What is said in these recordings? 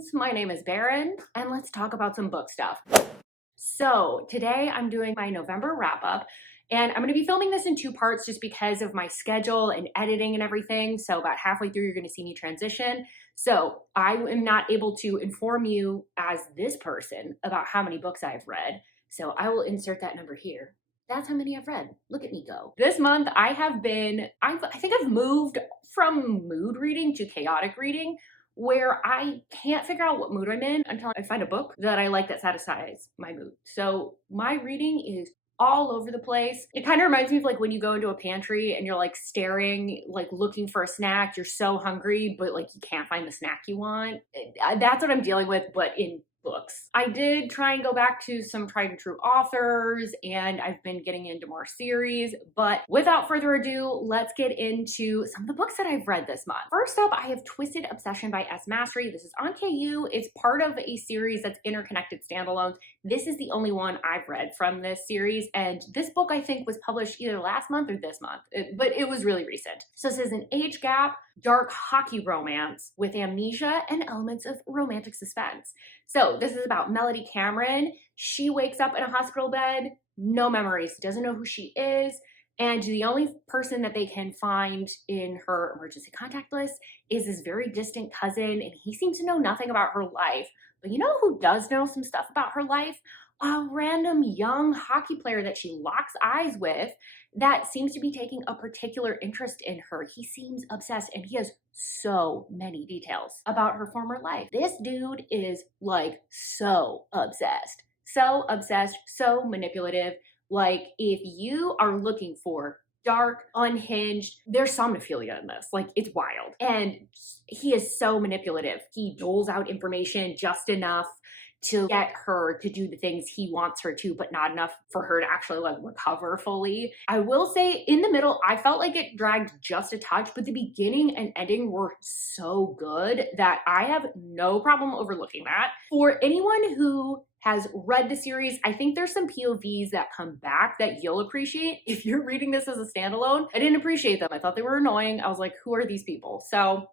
friends, my name is Baron, and let's talk about some book stuff. So today I'm doing my November wrap up, and I'm going to be filming this in two parts just because of my schedule and editing and everything. So about halfway through, you're going to see me transition. So I am not able to inform you as this person about how many books I've read. So I will insert that number here. That's how many I've read. Look at me go. This month I think I've moved from mood reading to chaotic reading, where I can't figure out what mood I'm in until I find a book that I like that satisfies my mood. So my reading is all over the place. It kind of reminds me of like when you go into a pantry and you're like staring, like looking for a snack. You're so hungry, but like you can't find the snack you want. That's what I'm dealing with, but in books. I did try and go back to some tried and true authors, and I've been getting into more series, but without further ado, let's get into some of the books that I've read this month. First up, I have Twisted Obsession by S. Mastery. This is on KU. It's part of a series that's interconnected standalones. This is the only one I've read from this series, and this book I think was published either last month or this month, but it was really recent. So this is an age gap, dark hockey romance with amnesia and elements of romantic suspense. So this is about Melody Cameron. She wakes up in a hospital bed, no memories, doesn't know who she is, and the only person that they can find in her emergency contact list is this very distant cousin, and he seems to know nothing about her life. But you know who does know some stuff about her life? A random young hockey player that she locks eyes with that seems to be taking a particular interest in her. He seems obsessed, and he has so many details about her former life. This dude is like so obsessed, so manipulative. Like if you are looking for dark, unhinged, there's somnophilia in this. Like it's wild. And he is so manipulative. He doles out information just enough to get her to do the things he wants her to, but not enough for her to actually like recover fully. I will say in the middle, I felt like it dragged just a touch, but the beginning and ending were so good that I have no problem overlooking that. For anyone who has read the series, I think there's some POVs that come back that you'll appreciate. If you're reading this as a standalone, I didn't appreciate them. I thought they were annoying. I was like, who are these people? So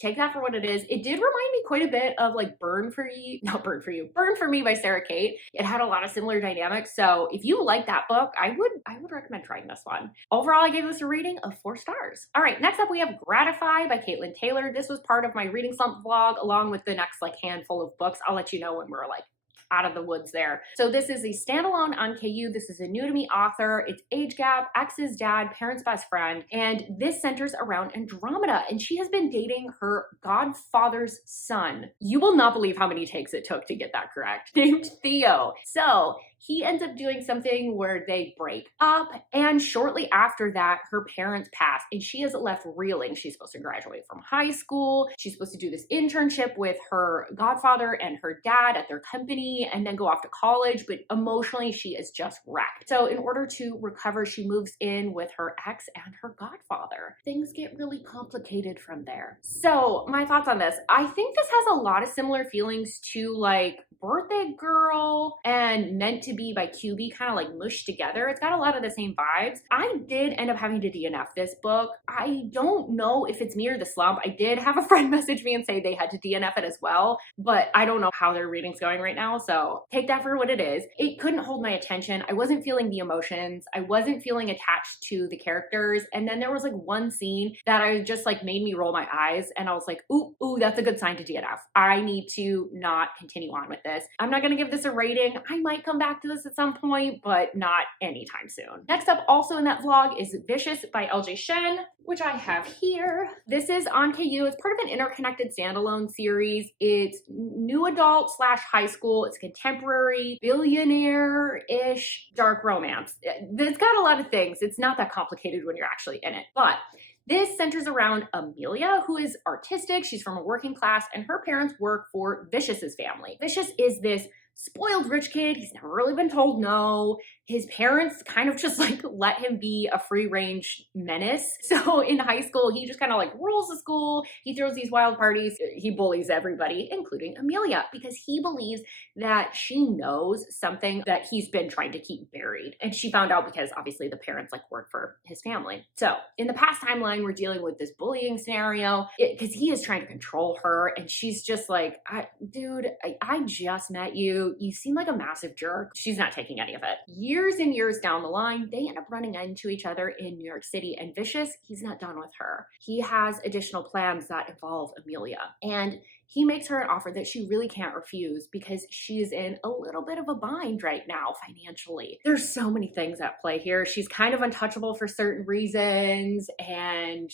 take that for what it is. It did remind me quite a bit of like Burn for Me by Sarah Kate. It had a lot of similar dynamics. So if you like that book, I would recommend trying this one. Overall, I gave this a rating of 4 stars. All right, next up we have Gratify by Caitlin Taylor. This was part of my reading slump vlog along with the next like handful of books. I'll let you know when we're like out of the woods there. So this is a standalone on KU. This is a new to me author. It's age gap, ex's dad, parents' best friend, and this centers around Andromeda, and she has been dating her godfather's son. You will not believe how many takes it took to get that correct. Named Theo. So he ends up doing something where they break up, and shortly after that, her parents pass, and she is left reeling. She's supposed to graduate from high school. She's supposed to do this internship with her godfather and her dad at their company, and then go off to college, but emotionally, she is just wrecked. So in order to recover, she moves in with her ex and her godfather. Things get really complicated from there. So my thoughts on this. I think this has a lot of similar feelings to like Birthday Girl and Meant to Be by QB, kind of like mushed together. It's got a lot of the same vibes. I did end up having to DNF this book. I don't know if it's me or the slump. I did have a friend message me and say they had to DNF it as well, but I don't know how their reading's going right now, so take that for what it is. It couldn't hold my attention. I wasn't feeling the emotions. I wasn't feeling attached to the characters, and then there was like one scene that I just like made me roll my eyes, and I was like, ooh, that's a good sign to DNF. I need to not continue on with this. I'm not gonna give this a rating. I might come back to this at some point, but not anytime soon. Next up, also in that vlog, is Vicious by LJ Shen, which I have here. This is on KU. It's part of an interconnected standalone series. It's new adult / high school. It's contemporary, billionaire-ish dark romance. It's got a lot of things. It's not that complicated when you're actually in it, but this centers around Amelia, who is artistic. She's from a working class, and her parents work for Vicious's family. Vicious is this spoiled rich kid. He's never really been told no. his parents kind of just like let him be a free range menace. So in high school, he just kind of like rules the school. He throws these wild parties. He bullies everybody, including Amelia, because he believes that she knows something that he's been trying to keep buried. And she found out because obviously the parents like work for his family. So in the past timeline, we're dealing with this bullying scenario because he is trying to control her. And she's just like, dude, I just met you. You seem like a massive jerk. She's not taking any of it. Years and years down the line, they end up running into each other in New York City. And Vicious, he's not done with her. He has additional plans that involve Amelia. And he makes her an offer that she really can't refuse because she's in a little bit of a bind right now financially. There's so many things at play here. She's kind of untouchable for certain reasons. And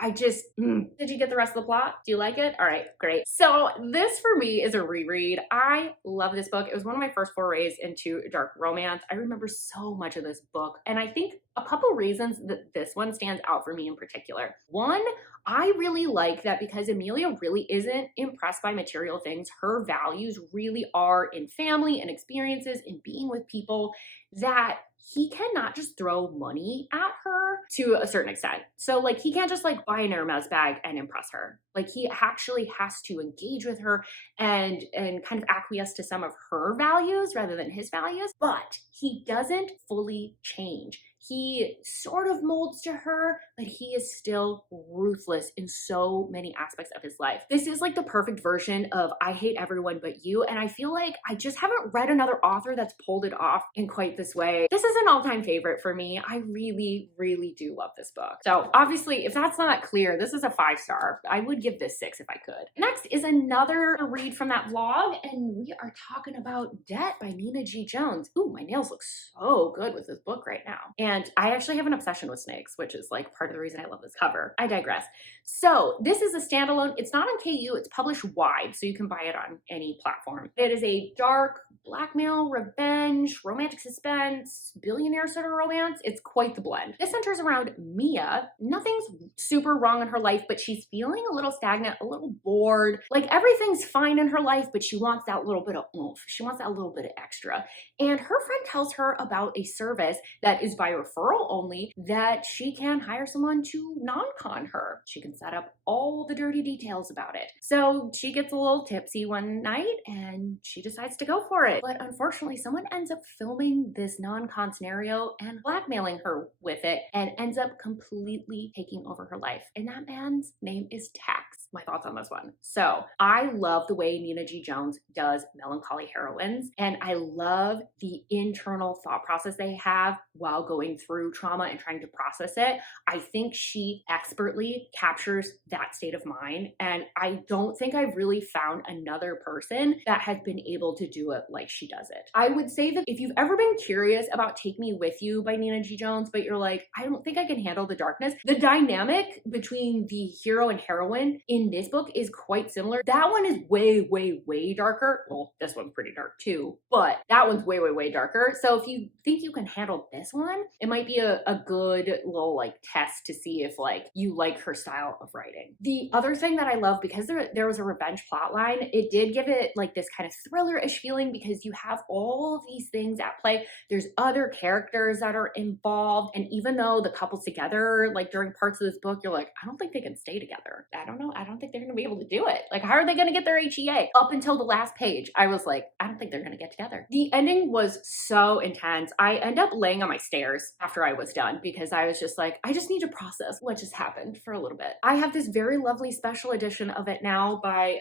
I just, did you get the rest of the plot? Do you like it? All right, great. So this for me is a reread. I love this book. It was one of my first forays into dark romance. I remember so much of this book. And I think a couple reasons that this one stands out for me in particular. One, I really like that because Amelia really isn't impressed by material things. Her values really are in family and experiences and being with people, that he cannot just throw money at her to a certain extent. So like he can't just like buy an Hermes bag and impress her. Like he actually has to engage with her and kind of acquiesce to some of her values rather than his values. But he doesn't fully change. He sort of molds to her, but he is still ruthless in so many aspects of his life. This is like the perfect version of I hate everyone but you. And I feel like I just haven't read another author that's pulled it off in quite this way. This is an all-time favorite for me. I really, really do love this book. So obviously, if that's not clear, this is a 5-star. I would give this 6 if I could. Next is another read from that vlog, and we are talking about Debt by Nina G. Jones. Ooh, my nails look so good with this book right now. And I actually have an obsession with snakes, which is like part of the reason I love this cover. I digress. So this is a standalone. It's not on KU. It's published wide, so you can buy it on any platform. It is a dark blackmail, revenge, romantic suspense, billionaire sort of romance. It's quite the blend. This centers around Mia. Nothing's super wrong in her life, but she's feeling a little stagnant, a little bored. Like everything's fine in her life, but she wants that little bit of oomph. She wants that little bit of extra. And her friend tells her about a service that is by referral only, that she can hire someone to non-con her. She can set up all the dirty details about it. So she gets a little tipsy one night and she decides to go for it. But unfortunately, someone ends up filming this non-con scenario and blackmailing her with it and ends up completely taking over her life. And that man's name is Tax. My thoughts on this one. So I love the way Nina G. Jones does melancholy heroines, and I love the internal thought process they have while going through trauma and trying to process it. I think she expertly captures that state of mind, and I don't think I've really found another person that has been able to do it like she does it. I would say that if you've ever been curious about Take Me With You by Nina G. Jones, but you're like, I don't think I can handle the darkness, the dynamic between the hero and heroine in this book is quite similar. That one is way, way, way darker. Well, this one's pretty dark too, but that one's way, way, way darker. So if you think you can handle this one, it might be a good little like test to see if like you like her style of writing. The other thing that I love, because there was a revenge plot line, it did give it like this kind of thriller-ish feeling because you have all of these things at play. There's other characters that are involved. And even though the couple's together, like during parts of this book, you're like, I don't think they can stay together. I don't know. I don't think they're going to be able to do it. Like, how are they going to get their HEA? Up until the last page, I was like, I don't think they're going to get together. The ending was so intense. I ended up laying on my stairs after I was done because I was just like, I just need to process what just happened for a little bit. I have this very lovely special edition of it now by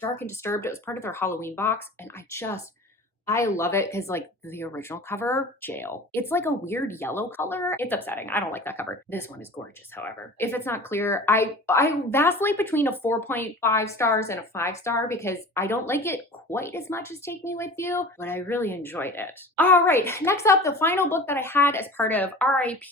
Dark and Disturbed. It was part of their Halloween box, and I love it because like the original cover, jail. It's like a weird yellow color. It's upsetting. I don't like that cover. This one is gorgeous, however. If it's not clear, I vacillate between a 4.5 stars and a 5-star because I don't like it quite as much as Take Me With You, but I really enjoyed it. All right, next up, the final book that I had as part of RIP,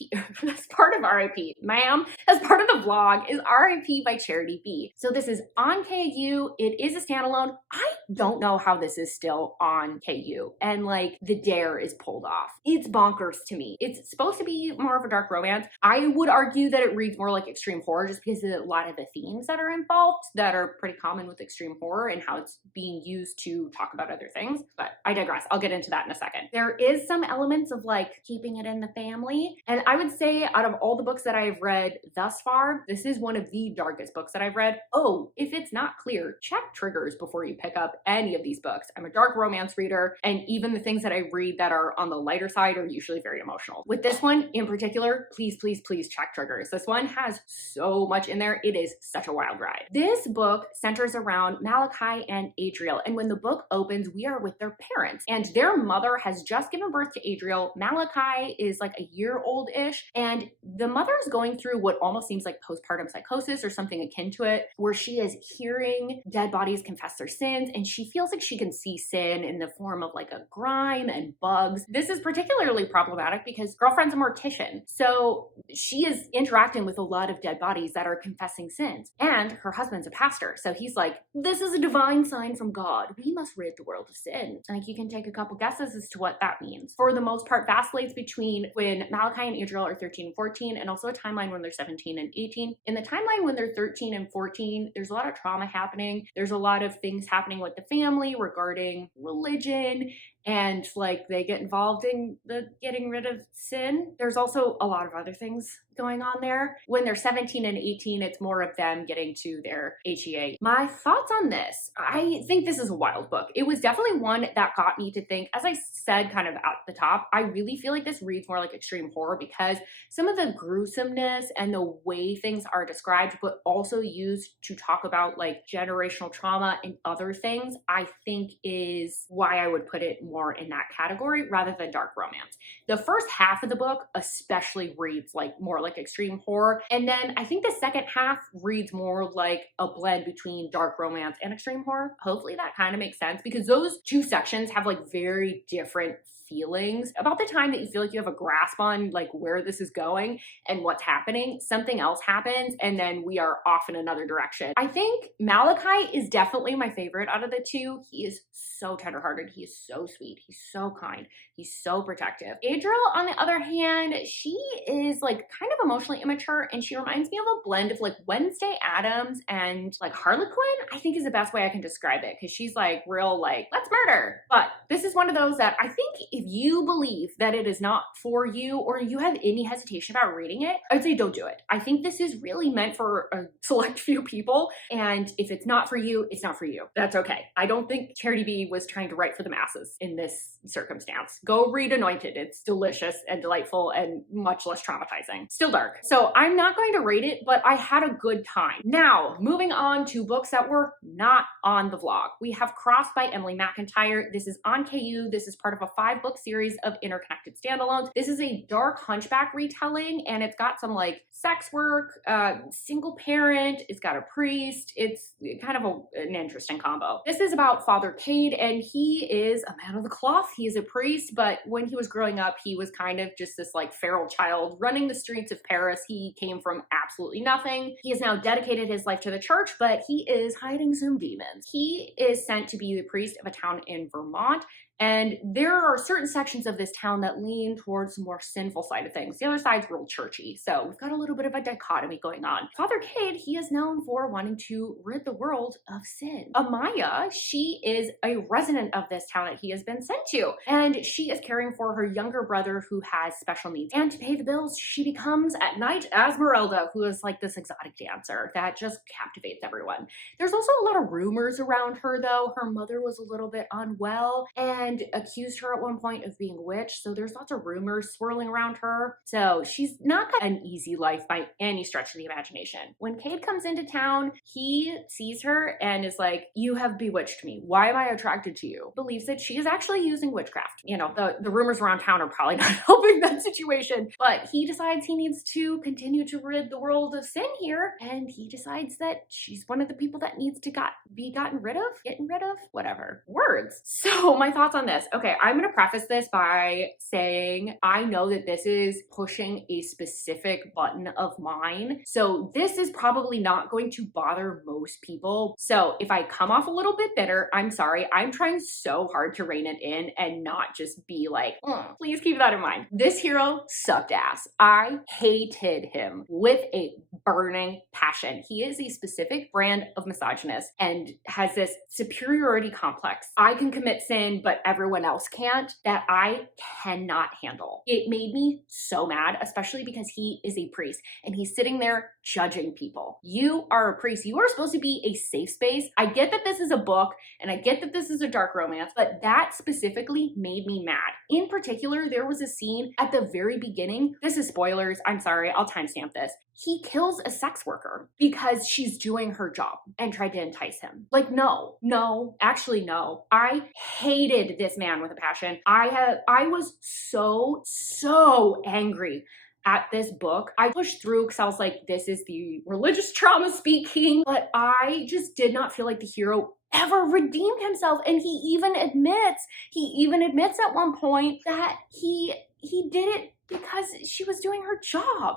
as part of the vlog is RIP by Charity B. So this is on KU. It is a standalone. I don't know how this is still on KU. And like the dare is pulled off. It's bonkers to me. It's supposed to be more of a dark romance. I would argue that it reads more like extreme horror just because of a lot of the themes that are involved that are pretty common with extreme horror and how it's being used to talk about other things. But I digress. I'll get into that in a second. There is some elements of like keeping it in the family. And I would say out of all the books that I've read thus far, this is one of the darkest books that I've read. Oh, if it's not clear, check triggers before you pick up any of these books. I'm a dark romance reader, and even the things that I read that are on the lighter side are usually very emotional. With this one in particular, please, please, please check triggers. This one has so much in there. It is such a wild ride. This book centers around Malachi and Adriel, and when the book opens, we are with their parents, and their mother has just given birth to Adriel. Malachi is like a year old-ish, and the mother is going through what almost seems like postpartum psychosis or something akin to it, where she is hearing dead bodies confess their sins, and she feels like she can see sin in the form of like a grime and bugs. This is particularly problematic because girlfriend's a mortician, so she is interacting with a lot of dead bodies that are confessing sins, and her husband's a pastor, so he's like, this is a divine sign from God. We must rid the world of sin. Like, you can take a couple guesses as to what that means. For the most part, vacillates between when Malachi and Adriel are 13 and 14, and also a timeline when they're 17 and 18. In the timeline when they're 13 and 14, there's a lot of trauma happening. There's a lot of things happening with the family regarding religion, and like they get involved in the getting rid of sin. There's also a lot of other things going on there. When they're 17 and 18, it's more of them getting to their HEA. My thoughts on this, I think this is a wild book. It was definitely one that got me to think, as I said kind of at the top, I really feel like this reads more like extreme horror because some of the gruesomeness and the way things are described, but also used to talk about like generational trauma and other things, I think is why I would put it more in that category rather than dark romance. The first half of the book especially reads like more like extreme horror, and then I think the second half reads more like a blend between dark romance and extreme horror. Hopefully that kind of makes sense because those two sections have like very different feelings. About the time that you feel like you have a grasp on like where this is going and what's happening, something else happens and then we are off in another direction. I think Malachi is definitely my favorite out of the two. He is so tenderhearted. He is so sweet. He's so kind. He's so protective. Adriel, on the other hand, she is like kind of emotionally immature, and she reminds me of a blend of like Wednesday Addams and like Harlequin, I think is the best way I can describe it, because she's like real like, let's murder. But this is one of those that I think if you believe that it is not for you or you have any hesitation about reading it, I'd say don't do it. I think this is really meant for a select few people, and if it's not for you, it's not for you. That's okay. I don't think Charity B was trying to write for the masses in this circumstance. Go read Anointed. It's delicious and delightful and much less traumatizing. Still dark. So I'm not going to rate it, but I had a good time. Now, moving on to books that were not on the vlog. We have Crossed by Emily McIntyre. This is on KU. This is part of a 5-book series of interconnected standalones. This is a dark hunchback retelling, and it's got some like sex work, single parent, it's got a priest. It's kind of an interesting combo. This is about Father Cade, and he is a man of the cloth. He is a priest, but when he was growing up, he was kind of just this like feral child running the streets of Paris. He came from absolutely nothing. He has now dedicated his life to the church, but he is hiding some demons. He is sent to be the priest of a town in Vermont, and there are certain sections of this town that lean towards the more sinful side of things. The other side's real churchy. So we've got a little bit of a dichotomy going on. Father Cade, he is known for wanting to rid the world of sin. Amaya, she is a resident of this town that he has been sent to, and she is caring for her younger brother who has special needs. And to pay the bills, she becomes at night Esmeralda, who is like this exotic dancer that just captivates everyone. There's also a lot of rumors around her though. Her mother was a little bit unwell and accused her at one point of being a witch, so there's lots of rumors swirling around her. So she's not got an easy life by any stretch of the imagination. When Cade comes into town, he sees her and is like, you have bewitched me. Why am I attracted to you? Believes that she is actually using witchcraft. You know, the rumors around town are probably not helping that situation, but he decides he needs to continue to rid the world of sin here, and he decides that she's one of the people that needs to be gotten rid of, whatever. Words. So my thoughts on this. Okay, I'm gonna preface this by saying I know that this is pushing a specific button of mine. So this is probably not going to bother most people. So if I come off a little bit bitter, I'm sorry. I'm trying so hard to rein it in and not just be like, please keep that in mind. This hero sucked ass. I hated him with a burning passion. He is a specific brand of misogynist and has this superiority complex. I can commit sin, but everyone else can't, that I cannot handle. It made me so mad, especially because he is a priest and he's sitting there judging people. You are a priest. You are supposed to be a safe space. I get that this is a book and I get that this is a dark romance, but that specifically made me mad. In particular, there was a scene at the very beginning. This is spoilers. I'm sorry. I'll timestamp this. He kills a sex worker because she's doing her job and tried to entice him. Like, no, actually no. I hated this man with a passion. I was so angry at this book. I pushed through because I was like, this is the religious trauma speaking, but I just did not feel like the hero ever redeemed himself. And he even admits at one point that he did it because she was doing her job.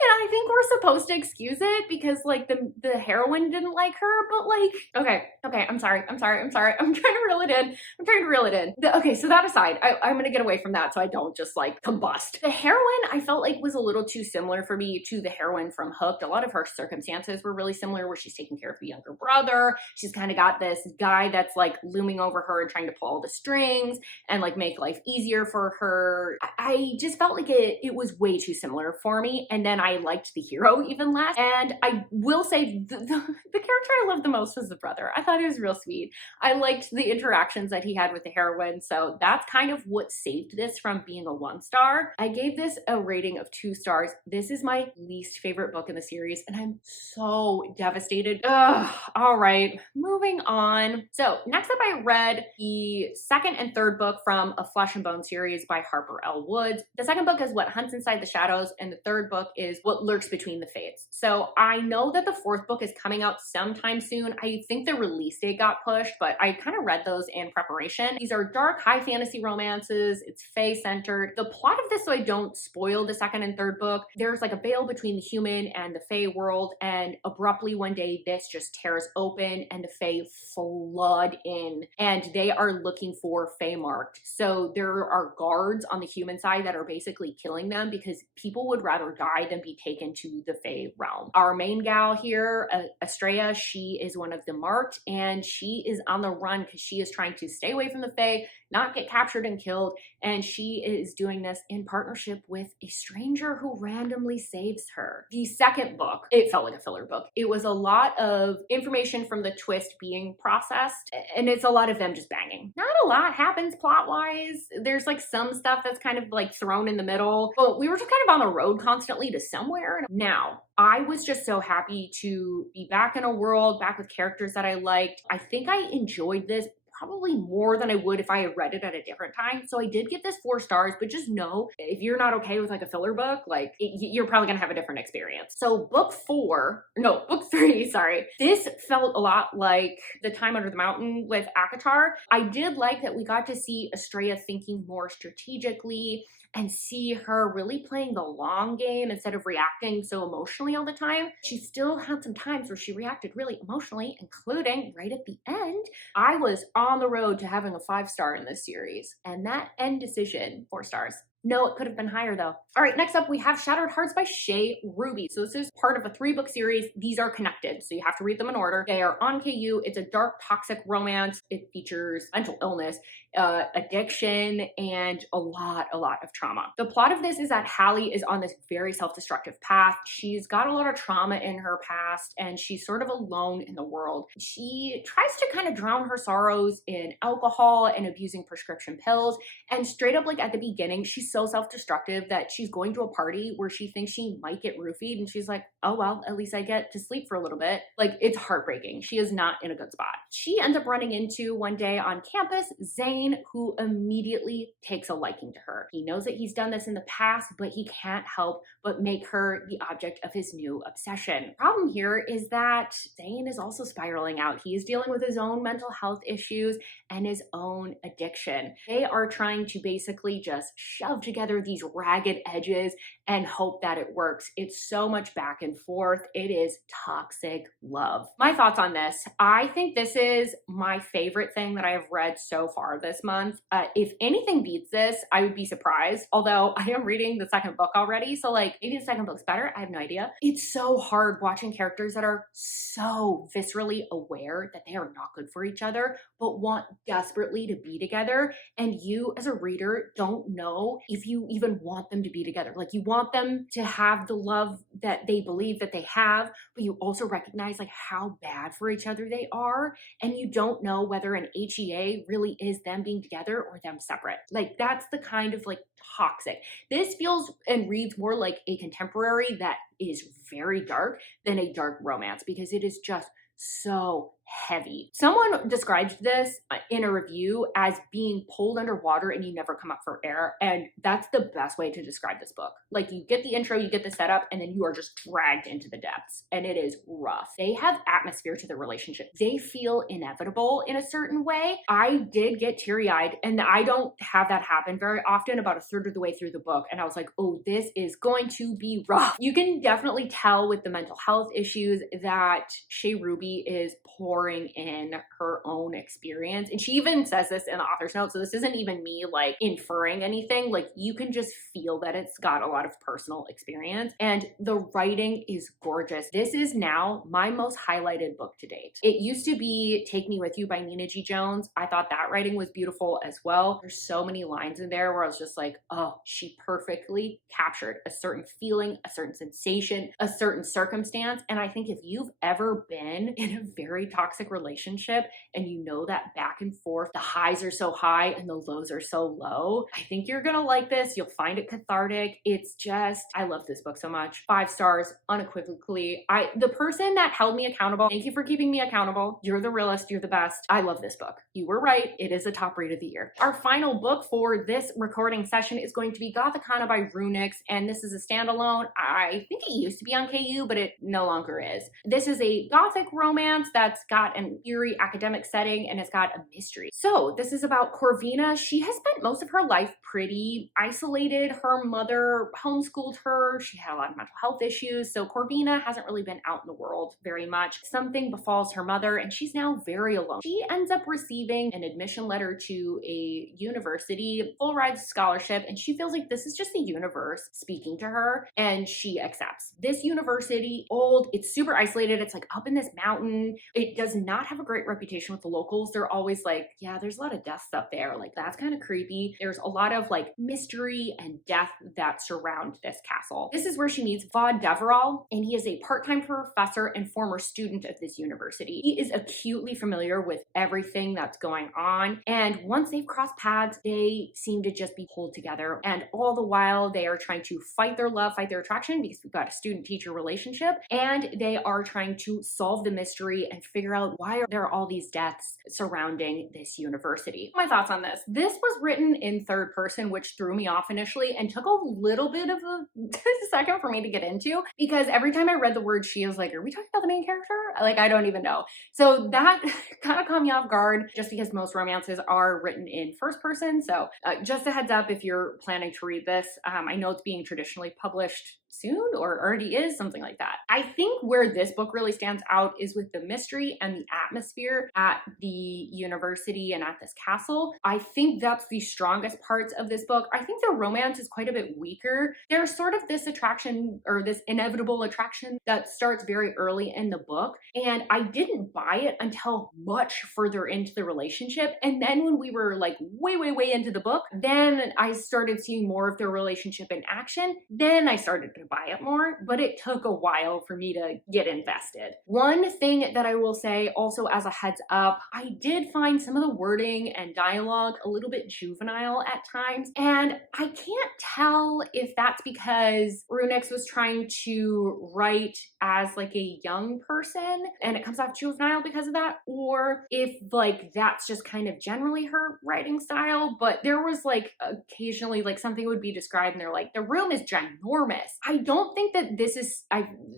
And I think we're supposed to excuse it because like the heroine didn't like her, but like, okay, I'm sorry. I'm trying to reel it in. Okay, so that aside, I'm gonna get away from that so I don't just like combust. The heroine I felt like was a little too similar for me to the heroine from Hooked. A lot of her circumstances were really similar where she's taking care of the younger brother. She's kind of got this guy that's like looming over her and trying to pull all the strings and like make life easier for her. I just felt like it was way too similar for me. And then I liked the hero even less. And I will say the character I loved the most was the brother. I thought he was real sweet. I liked the interactions that he had with the heroine. So that's kind of what saved this from being a 1 star. I gave this a rating of 2 stars. This is my least favorite book in the series and I'm so devastated. Ugh. All right, moving on. So next up I read the second and third book from a Flesh and Bone series by Harper L. Woods. The second book is What Hunts Inside the Shadows and the third book is What Lurks Between the Fates. So I know that the fourth book is coming out sometime soon. I think the release date got pushed, but I kind of read those in preparation. These are dark, high fantasy romances. It's fae-centered. The plot of this, so I don't spoil the second and third book, there's like a veil between the human and the fae world, and abruptly one day this just tears open and the fae flood in, and they are looking for fae marked. So there are guards on the human side that are basically killing them because people would rather die than be taken to the fae realm. Our main gal here, Estrella, she is one of the marked, and she is on the run because she is trying to stay away from the fae, not get captured and killed, and she is doing this in partnership with a stranger who randomly saves her. The second book, it felt like a filler book. It was a lot of information from the twist being processed, and it's a lot of them just banging. Not a lot happens plot-wise. There's like some stuff that's kind of like thrown in the middle, but we were just kind of on the road constantly to somewhere. Now, I was just so happy to be back in a world, back with characters that I liked. I think I enjoyed this probably more than I would if I had read it at a different time. So I did give this 4 stars, but just know if you're not okay with like a filler book, like you're probably gonna have a different experience. So book 3, sorry. This felt a lot like The Time Under the Mountain with Akatar. I did like that we got to see Estrella thinking more strategically and see her really playing the long game instead of reacting so emotionally all the time. She still had some times where she reacted really emotionally, including right at the end. I was on the road to having a 5-star in this series, and that end decision, 4 stars. No, it could have been higher though. All right, next up we have Shattered Hearts by Shea Ruby. So this is part of a 3-book series. These are connected, so you have to read them in order. They are on KU. It's a dark, toxic romance. It features mental illness, addiction, and a lot of trauma. The plot of this is that Hallie is on this very self-destructive path. She's got a lot of trauma in her past, and she's sort of alone in the world. She tries to kind of drown her sorrows in alcohol and abusing prescription pills, and straight up like at the beginning, she she's so self-destructive that she's going to a party where she thinks she might get roofied and she's like, oh well, at least I get to sleep for a little bit. Like, it's heartbreaking. She is not in a good spot. She ends up running into one day on campus Zane, who immediately takes a liking to her. He knows that he's done this in the past, but he can't help but make her the object of his new obsession. Problem here is that Zane is also spiraling out. He is dealing with his own mental health issues and his own addiction. They are trying to basically just shove together these ragged edges and hope that it works. It's so much back and forth. It is toxic love. My thoughts on this. I think this is my favorite thing that I have read so far this month. If anything beats this, I would be surprised. Although I am reading the second book already, so like maybe the second book's better. I have no idea. It's so hard watching characters that are so viscerally aware that they are not good for each other, but want desperately to be together. And you as a reader don't know if you even want them to be together. Like, you want them to have the love that they believe that they have, but you also recognize like how bad for each other they are. And you don't know whether an HEA really is them being together or them separate. Like, that's the kind of like toxic. This feels and reads more like a contemporary that is very dark than a dark romance, because it is just so heavy. Someone described this in a review as being pulled underwater and you never come up for air. And that's the best way to describe this book. Like, you get the intro, you get the setup, and then you are just dragged into the depths. And it is rough. They have atmosphere to the relationship. They feel inevitable in a certain way. I did get teary-eyed, and I don't have that happen very often, about a third of the way through the book. And I was like, oh, this is going to be rough. You can definitely tell with the mental health issues that Shea Ruby is pouring in her own experience. And she even says this in the author's note, so this isn't even me like inferring anything. Like, you can just feel that it's got a lot of personal experience, and the writing is gorgeous. This is now my most highlighted book to date. It used to be Take Me With You by Nina G. Jones. I thought that writing was beautiful as well. There's so many lines in there where I was just like, oh, she perfectly captured a certain feeling, a certain sensation, a certain circumstance. And I think if you've ever been in a very toxic relationship and you know that back and forth, the highs are so high and the lows are so low, I think you're gonna like this. You'll find it cathartic. It's just, I love this book so much. 5 stars unequivocally. The person that held me accountable, thank you for keeping me accountable. You're the realist, you're the best. I love this book. You were right, it is a top read of the year. Our final book for this recording session is going to be Gothicana by Runix, and this is a standalone. I think it used to be on KU, but it no longer is. This is a gothic romance that's got an eerie academic setting, and it's got a mystery. So this is about Corvina. She has spent most of her life pretty isolated. Her mother homeschooled her. She had a lot of mental health issues. So Corvina hasn't really been out in the world very much. Something befalls her mother and she's now very alone. She ends up receiving an admission letter to a university, full ride scholarship, and she feels like this is just the universe speaking to her, and she accepts. This university, old, it's super isolated. It's like up in this mountain. It does not have a great reputation with the locals. They're always like, yeah, there's a lot of deaths up there. Like, that's kind of creepy. There's a lot of like mystery and death that surround this castle. This is where she meets Vaude Deverall, and he is a part-time professor and former student of this university. He is acutely familiar with everything that's going on, and once they've crossed paths, they seem to just be pulled together. And all the while, they are trying to fight their love, fight their attraction, because we've got a student-teacher relationship, and they are trying to solve the mystery and figure out why there are all these deaths surrounding this university. My thoughts on this. This was written in third person, which threw me off initially and took a little bit of a second for me to get into, because every time I read the word she, I was like, are we talking about the main character? Like, I don't even know. So that kind of caught me off guard, just because most romances are written in first person. So just a heads up if you're planning to read this. I know it's being traditionally published soon, or already is, something like that. I think where this book really stands out is with the mystery and the atmosphere at the university and at this castle. I think that's the strongest parts of this book. I think the romance is quite a bit weaker. There's sort of this attraction, or this inevitable attraction, that starts very early in the book, and I didn't buy it until much further into the relationship. And then when we were like way into the book, then I started seeing more of their relationship in action. Then I started to going to buy it more, but it took a while for me to get invested. One thing that I will say also as a heads up, I did find some of the wording and dialogue a little bit juvenile at times, and I can't tell if that's because Runix was trying to write as like a young person and it comes off juvenile because of that, or if like that's just kind of generally her writing style. But there was like occasionally like something would be described and they're like, the room is ginormous. I don't think that this is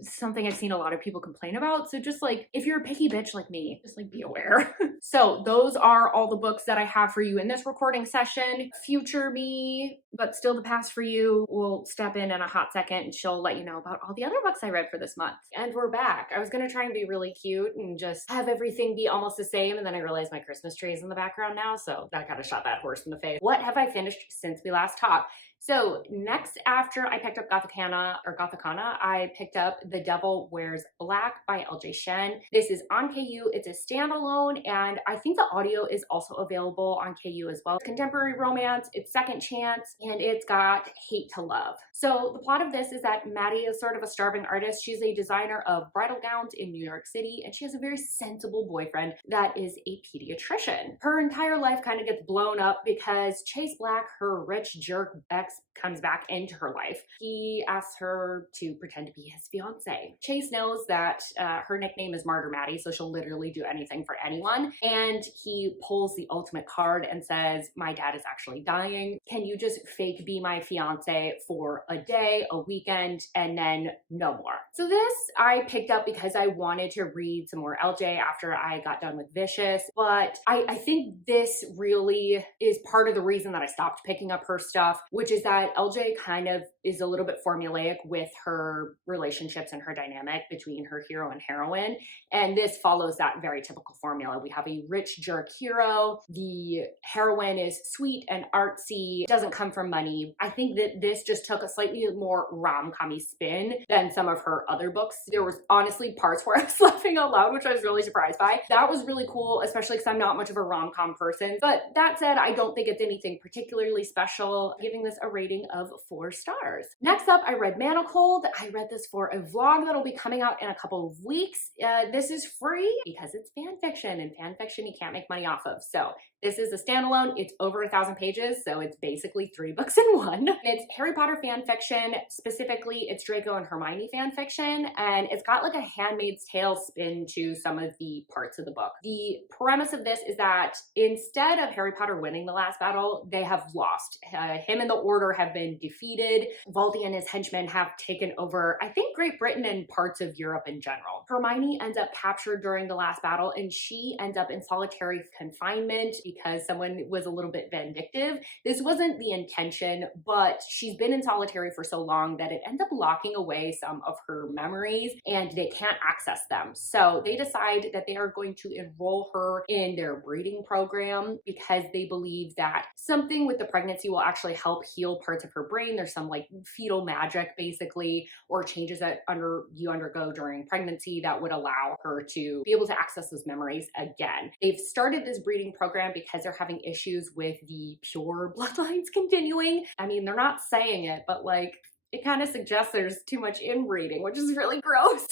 something I've seen a lot of people complain about. So just like, if you're a picky bitch like me, just like be aware. So those are all the books that I have for you in this recording session. Future me, but still the past for you, will step in a hot second and she'll let you know about all the other books I read for this month. And we're back. I was gonna try and be really cute and just have everything be almost the same, and then I realized my Christmas tree is in the background now, so that kind of shot that horse in the face. What have I finished since we last talked? So next, after I picked up Gothicana, I picked up The Devil Wears Black by LJ Shen. This is on KU. It's a standalone, and I think the audio is also available on KU as well. It's contemporary romance, it's second chance, and it's got hate to love. So the plot of this is that Maddie is sort of a starving artist. She's a designer of bridal gowns in New York City, and she has a very sensible boyfriend that is a pediatrician. Her entire life kind of gets blown up because Chase Black, her rich jerk ex, comes back into her life. He asks her to pretend to be his fiance. Chase knows that her nickname is Martyr Maddie, so she'll literally do anything for anyone. And he pulls the ultimate card and says, my dad is actually dying. Can you just fake be my fiance for a day, a weekend, and then no more? So this I picked up because I wanted to read some more LJ after I got done with Vicious, but I think this really is part of the reason that I stopped picking up her stuff, which is that LJ kind of is a little bit formulaic with her relationships and her dynamic between her hero and heroine. And this follows that very typical formula. We have a rich jerk hero. The heroine is sweet and artsy, doesn't come from money. I think that this just took a slightly more rom-com-y spin than some of her other books. There was honestly parts where I was laughing out loud, which I was really surprised by. That was really cool, especially because I'm not much of a rom-com person. But that said, I don't think it's anything particularly special. I'm giving this a rating of 4 stars. Next up, I read Manacled. I read this for a vlog that'll be coming out in a couple of weeks. This is free because it's fan fiction, and fan fiction you can't make money off of. So this is a standalone. It's over 1,000 pages, so it's basically 3 books in one. It's Harry Potter fan fiction. Specifically, it's Draco and Hermione fan fiction, and it's got like a Handmaid's Tale spin to some of the parts of the book. The premise of this is that instead of Harry Potter winning the last battle, they have lost. Him and the Order have been defeated. Voldy and his henchmen have taken over, I think, Great Britain and parts of Europe in general. Hermione ends up captured during the last battle, and she ends up in solitary confinement because someone was a little bit vindictive. This wasn't the intention, but she's been in solitary for so long that it ends up locking away some of her memories and they can't access them. So they decide that they are going to enroll her in their breeding program because they believe that something with the pregnancy will actually help heal parts of her brain. There's some like fetal magic basically, or changes that you undergo during pregnancy that would allow her to be able to access those memories again. They've started this breeding program because they're having issues with the pure bloodlines continuing. I mean, they're not saying it, but like, it kind of suggests there's too much inbreeding, which is really gross,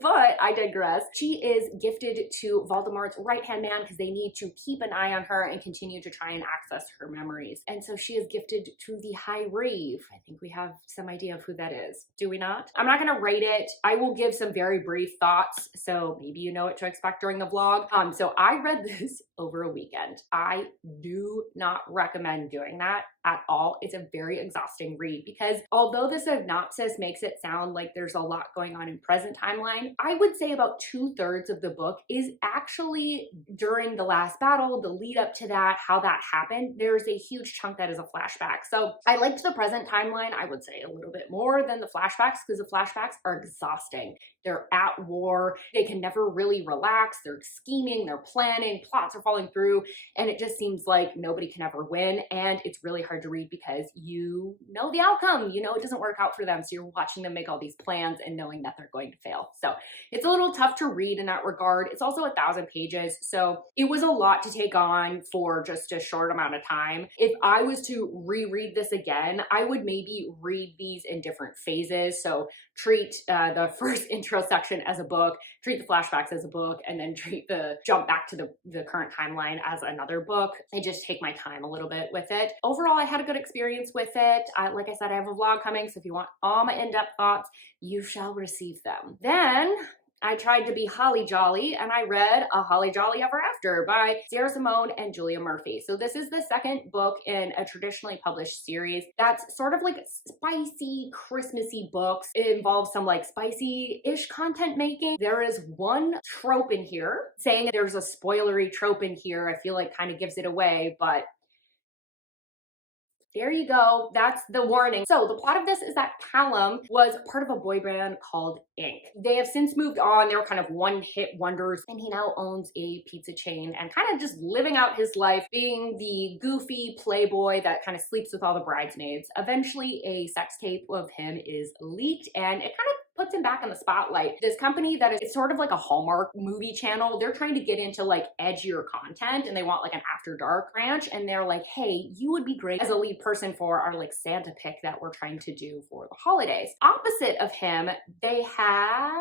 but I digress. She is gifted to Voldemort's right-hand man because they need to keep an eye on her and continue to try and access her memories. And so she is gifted to the High Reeve. I think we have some idea of who that is. Do we not? I'm not gonna rate it. I will give some very brief thoughts, so maybe you know what to expect during the vlog. So I read this over a weekend. I do not recommend doing that at all. It's a very exhausting read because although the synopsis makes it sound like there's a lot going on in present timeline, I would say about 2/3 of the book is actually during the last battle, the lead up to that, how that happened. There's a huge chunk that is a flashback. So I liked the present timeline, I would say a little bit more than the flashbacks because the flashbacks are exhausting. They're at war. They can never really relax. They're scheming, they're planning, plots are falling through, and it just seems like nobody can ever win. And it's really hard to read because you know the outcome. You know it doesn't work work out for them. So you're watching them make all these plans and knowing that they're going to fail. So it's a little tough to read in that regard. It's also 1,000 pages. So it was a lot to take on for just a short amount of time. If I was to reread this again, I would maybe read these in different phases. So treat the first intro section as a book, treat the flashbacks as a book, and then treat the jump back to the current timeline as another book. I just take my time a little bit with it. Overall, I had a good experience with it. Like I said, I have a vlog coming, so if you want all my in-depth thoughts, you shall receive them. Then I tried to be holly jolly and I read A Holly Jolly Ever After by Sarah Simone and Julia Murphy. So this is the second book in a traditionally published series that's sort of like spicy, Christmassy books. It involves some like spicy-ish content making. There is one trope in here. Saying there's a spoilery trope in here, I feel like kind of gives it away, but there you go. That's the warning. So the plot of this is that Callum was part of a boy band called Ink. They have since moved on. They were kind of one-hit wonders, and he now owns a pizza chain and kind of just living out his life being the goofy playboy that kind of sleeps with all the bridesmaids. Eventually, a sex tape of him is leaked, and it kind of puts him back in the spotlight. This company that is sort of like a Hallmark movie channel, they're trying to get into like edgier content, and they want like an After Dark branch, and they're like, hey, you would be great as a lead person for our like Santa pick that we're trying to do for the holidays. Opposite of him, they have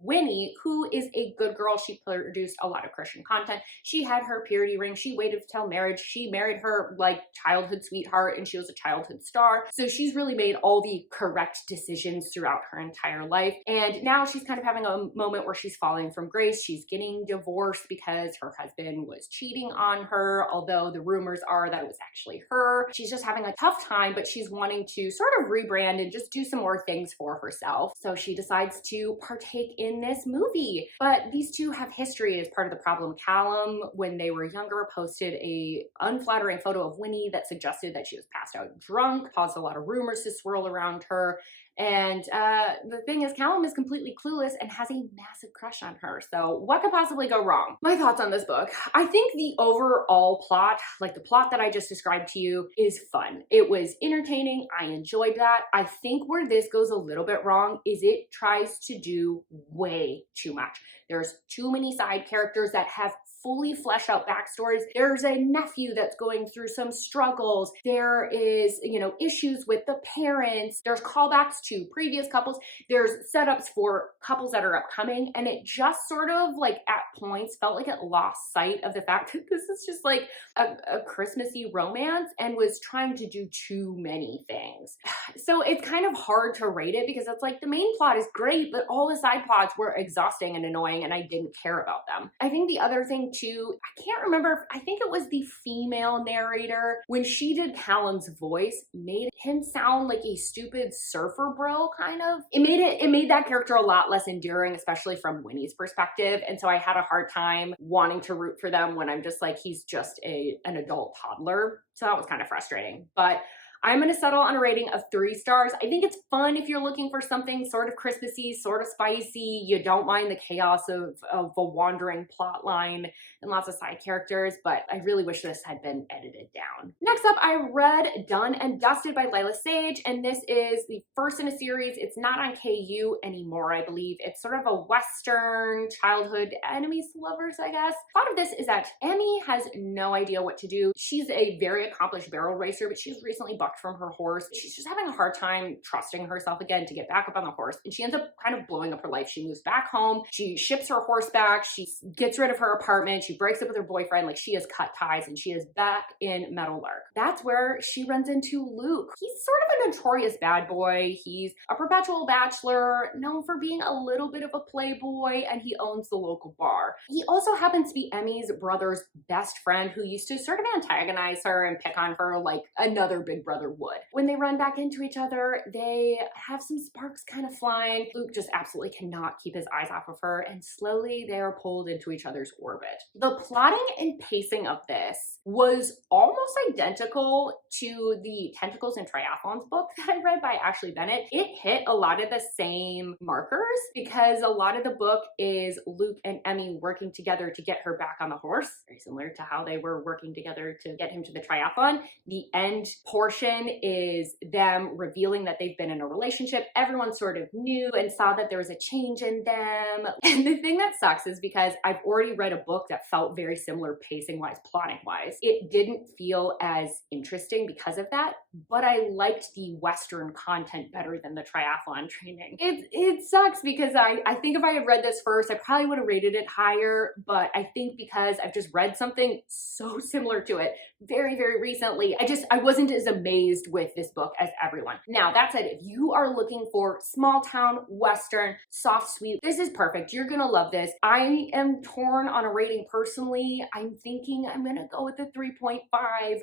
Winnie, who is a good girl. She produced a lot of Christian content. She had her purity ring. She waited till marriage. She married her like childhood sweetheart, and she was a childhood star. So she's really made all the correct decisions throughout her entire life. And now she's kind of having a moment where she's falling from grace. She's getting divorced because her husband was cheating on her, although the rumors are that it was actually her. She's just having a tough time, but she's wanting to sort of rebrand and just do some more things for herself. So she decides to partake in this movie. But these two have history as part of the problem. Callum, when they were younger, posted a unflattering photo of Winnie that suggested that she was passed out drunk, caused a lot of rumors to swirl around her. And the thing is, Callum is completely clueless and has a massive crush on her. So what could possibly go wrong? My thoughts on this book. I think the overall plot, like the plot that I just described to you, is fun. It was entertaining. I enjoyed that. I think where this goes a little bit wrong is it tries to do way too much. There's too many side characters that have fully fleshed out backstories. There's a nephew that's going through some struggles. There is, issues with the parents. There's callbacks to previous couples. There's setups for couples that are upcoming. And it just sort of like at points felt like it lost sight of the fact that this is just like a Christmassy romance and was trying to do too many things. So it's kind of hard to rate it because it's like the main plot is great, but all the side plots were exhausting and annoying and I didn't care about them. I think the other thing too, I can't remember, I think it was the female narrator, when she did Callum's voice, made him sound like a stupid surfer bro, kind of. It made that character a lot less endearing, especially from Winnie's perspective. And so I had a hard time wanting to root for them when I'm just like, he's just an adult toddler. So that was kind of frustrating. But I'm going to settle on a rating of 3 stars. I think it's fun if you're looking for something sort of Christmassy, sort of spicy. You don't mind the chaos of a wandering plot line and lots of side characters, but I really wish this had been edited down. Next up, I read Done and Dusted by Lila Sage, and this is the first in a series. It's not on KU anymore, I believe. It's sort of a Western childhood enemies to lovers, I guess. Part of this is that Emmy has no idea what to do. She's a very accomplished barrel racer, but she's recently bucked from her horse. She's just having a hard time trusting herself again to get back up on the horse, and she ends up kind of blowing up her life. She moves back home. She ships her horse back. She gets rid of her apartment. She breaks up with her boyfriend. Like, she has cut ties, and she is back in Meadowlark. That's where she runs into Luke. He's sort of a notorious bad boy. He's a perpetual bachelor, known for being a little bit of a playboy, and he owns the local bar. He also happens to be Emmy's brother's best friend, who used to sort of antagonize her and pick on her like another big brother would. When they run back into each other, they have some sparks kind of flying. Luke just absolutely cannot keep his eyes off of her, and slowly they are pulled into each other's orbit. The plotting and pacing of this was almost identical to the Tentacles and Triathlons book that I read by Ashley Bennett. It hit a lot of the same markers because a lot of the book is Luke and Emmy working together to get her back on the horse, very similar to how they were working together to get him to the triathlon. The end portion is them revealing that they've been in a relationship. Everyone sort of knew and saw that there was a change in them. And the thing that sucks is because I've already read a book that felt very similar pacing-wise, plotting-wise. It didn't feel as interesting because of that, but I liked the Western content better than the triathlon training. It sucks because I think if I had read this first, I probably would have rated it higher, but I think because I've just read something so similar to it very, very recently, I wasn't as amazed with this book as everyone. Now, that said, if you are looking for small town, Western, soft, sweet, this is perfect. You're gonna love this. I am torn on a rating personally. I'm thinking I'm gonna go with a 3.5.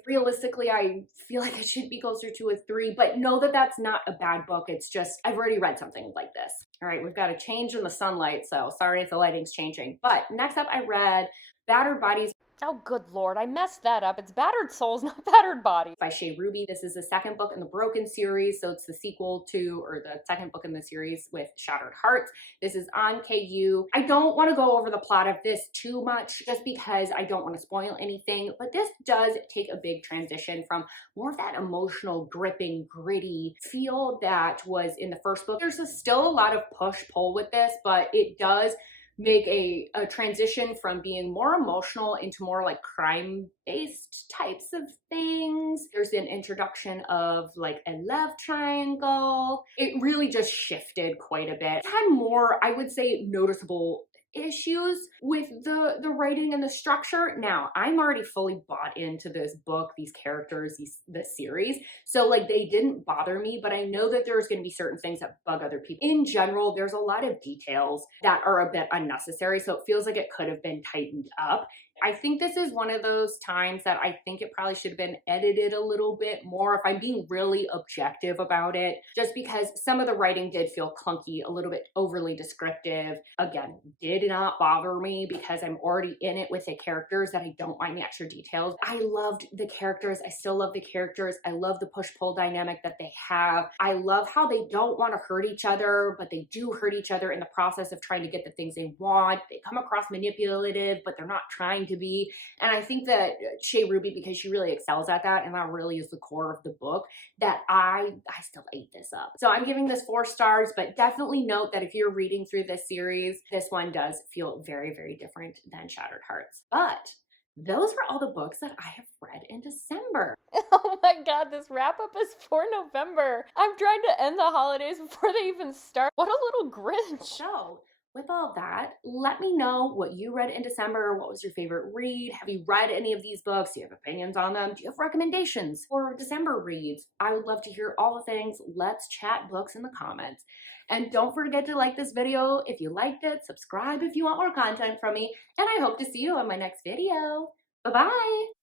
Realistically, I feel like it should be closer to a 3, but know that that's not a bad book. It's just, I've already read something like this. All right, we've got a change in the sunlight, so sorry if the lighting's changing. But next up, I read Battered Bodies. Oh, good Lord, I messed that up. It's Battered Souls, not Battered Bodies. By Shea Ruby. This is the second book in the Broken series, so it's the sequel to, or the second book in the series with Shattered Hearts. This is on KU. I don't want to go over the plot of this too much just because I don't want to spoil anything, but this does take a big transition from more of that emotional, gripping, gritty feel that was in the first book. There's still a lot of push-pull with this, but it does make a transition from being more emotional into more like crime-based types of things. There's an introduction of like a love triangle. It really just shifted quite a bit. It had more, I would say, noticeable issues with the writing and the structure. Now, I'm already fully bought into this book, these characters, this series. So like they didn't bother me, but I know that there's going to be certain things that bug other people. In general, there's a lot of details that are a bit unnecessary. So it feels like it could have been tightened up. I think this is one of those times that I think it probably should have been edited a little bit more if I'm being really objective about it, just because some of the writing did feel clunky, a little bit overly descriptive. Again, did not bother me because I'm already in it with the characters that I don't mind the extra details. I loved the characters. I still love the characters. I love the push-pull dynamic that they have. I love how they don't want to hurt each other, but they do hurt each other in the process of trying to get the things they want. They come across manipulative, but they're not trying to be. And I think that Shea Ruby, because she really excels at that, and that really is the core of the book, that I still ate this up. So I'm giving this 4 stars, but definitely note that if you're reading through this series, this one does feel very, very different than Shattered Hearts. But those are all the books that I have read in December. Oh my God, this wrap up is for November. I'm trying to end the holidays before they even start. What a little Grinch. So with all that, let me know what you read in December. What was your favorite read? Have you read any of these books? Do you have opinions on them? Do you have recommendations for December reads? I would love to hear all the things. Let's chat books in the comments. And don't forget to like this video if you liked it, subscribe if you want more content from me, and I hope to see you on my next video. Bye-bye!